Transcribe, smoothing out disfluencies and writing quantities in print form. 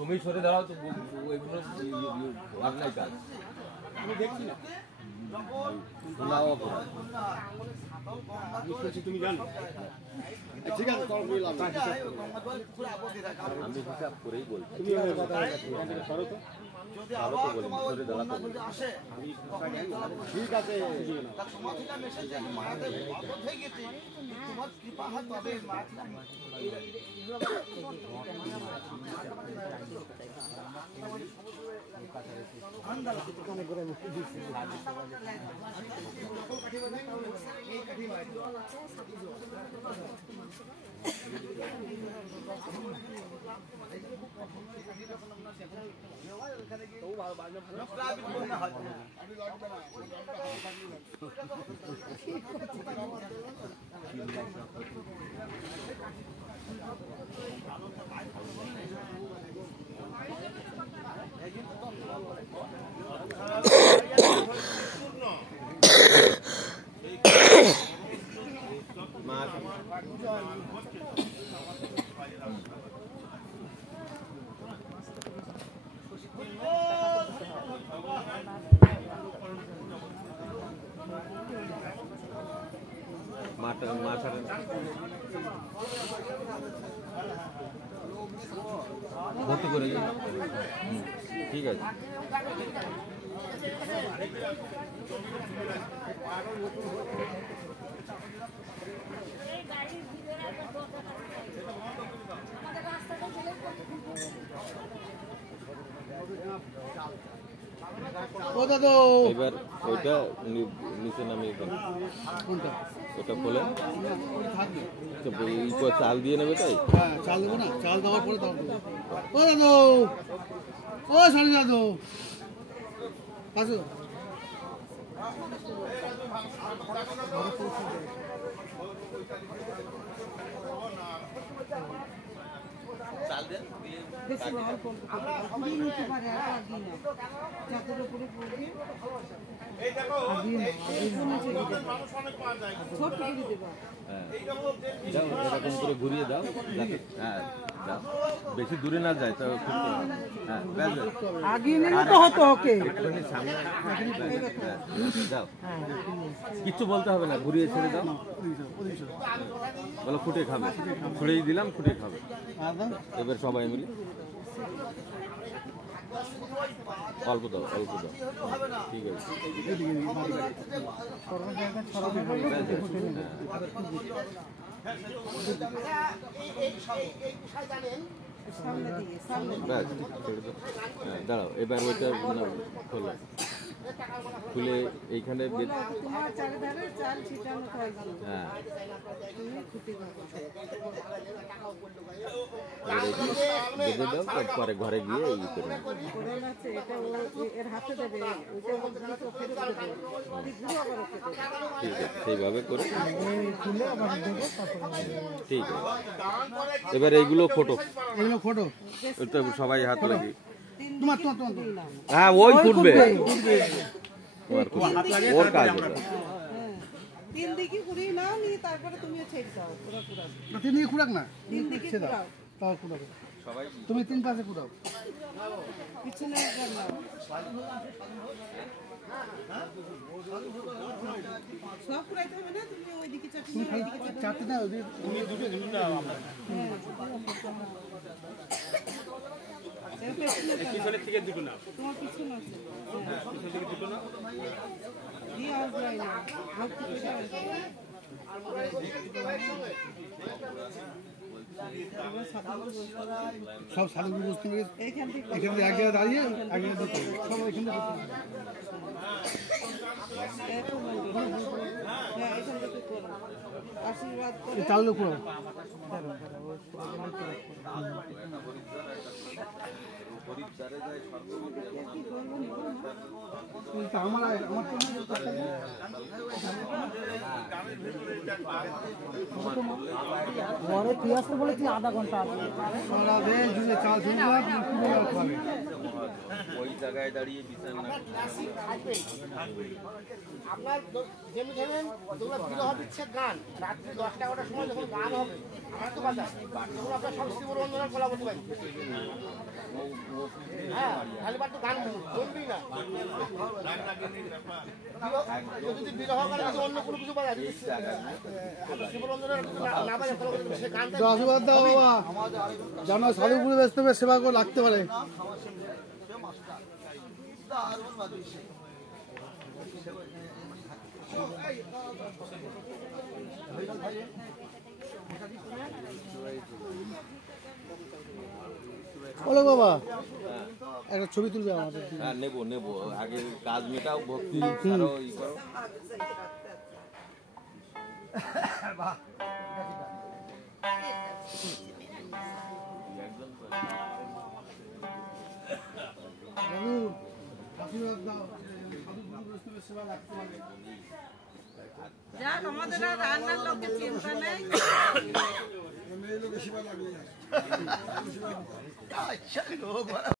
তুমি সরে দাঁড়াও তো ওইগুলো লাভ নাই কাজ আমি দেখছি না তুমি জানো ঠিক আছে আমি হিসাব করেই বলছি তুমি সরো তো ঠিক আছে ভর্তি করে ঠিক আছে এবার ওইটা নিচে নামিয়ে দেন ওটা খোলে চাল দিয়ে নেবে তাই চাল দেবো না চাল দেওয়ার পরে দাও ও দাদু ও সারি দাদু আসো চাল দেন বেশি অল্প দিয়ে নিতে পারে আর দিই না চাকর উপরে পড়বে ছোট করে দেবা যাও এরকম করে ঘুরিয়ে দাও হ্যাঁ দাও বেশি দূরে না যায় তো হ্যাঁ আগে নিলে তো হতো ওকে সামনে দাও কিচ্ছু বলতে হবে না ঘুরিয়ে ছেড়ে দাও বলো ফুটে খাবে ছড়িয়ে দিলাম ফুটে খাবে এবার সবাই মিলে অল্প দাও ঠিক আছে দাঁড়াও এবার ওইটা খোলো খুলে এইখানে হ্যাঁ বেঁধে দাও পরে ঘরে গিয়ে ই করে ঠিক আছে সেইভাবে করে ঠিক আছে এবার এইগুলো ফটো সবাই হাত লাগিয়ে হ্যাঁ ওই ফুটবে ওর কাজ তিন দিকে ঘুরিয়ে নাও নিয়ে তারপরে তুমিও ছেড়ে দাও পুরো তিন দিকে খুঁড়াক না তিন দিকে ঘুরাও তাও খুঁড়াবে তুমি তিন পাশে খুঁড়াও পিছনে নাও সব ঘুরাইতে হবে না তুমি ওইদিকে চারটে নাও ওইদিকে চারটে না তুমি দুটো নাও পিছনে থেকে দুটো নাও তোমার পিছনে আছে পিছনে থেকে দুটো নাও দিয়ে আর যাই না হাত থেকে সব সাধুগুলো বুঝতে পেরে এখান থেকে আগে দাঁড়িয়ে আগে সব এখান থেকে আশীর্বাদ চালু করো আমার ঘরে তুই আসতে বলেছি আধা ঘন্টা ওই জায়গায় দাঁড়িয়ে বিছানা আপনার যেমন ধরেন যেগুলো প্রিয় হবে গান রাত্রি 10টা 11টার সময় যখন গান হবে আমার তো বাজার আপনার সংস্কৃতি বন্ধুরা কলা বলতে পারি হ্যাঁ খালি বার তো গান বলবি না যদি বিরহ করে অন্য কোনো কিছু পাওয়া যায় আশীর্বাদ দাও বাবা যেন সাধুগুরু বৈষ্ণবের সেবা করে লাগতে পারে বলো বাবা একটা ছবি তুলবে আমাদের হ্যাঁ নেবো নেবো আগে কাজ মেটাও ভক্তি আরো ই করো যাক আমাদের আর রান্নার লোকের চিন্তা নেই মেয়ে লোক সেবা লাগবে